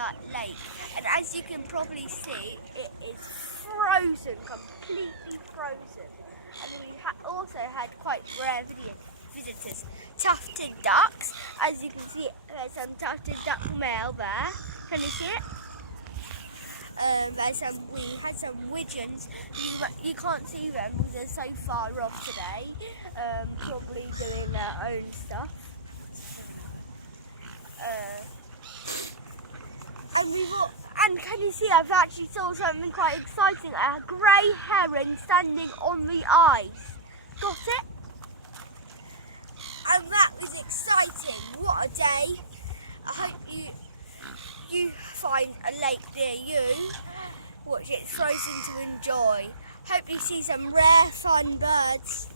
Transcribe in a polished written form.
that lake, and as you can probably see, it is frozen, completely frozen. And we also had quite rare visitors, tufted ducks. As you can see, there's some tufted duck male there. Can you see it? We had some widgeons. You can't see them because they're so far off today, probably doing their own stuff. And can you see, I've actually saw something quite exciting, a grey heron standing on the ice. Got it? And that was exciting. What a day. I hope you find a lake near you, which it's frozen to enjoy. Hope you see some rare fun birds.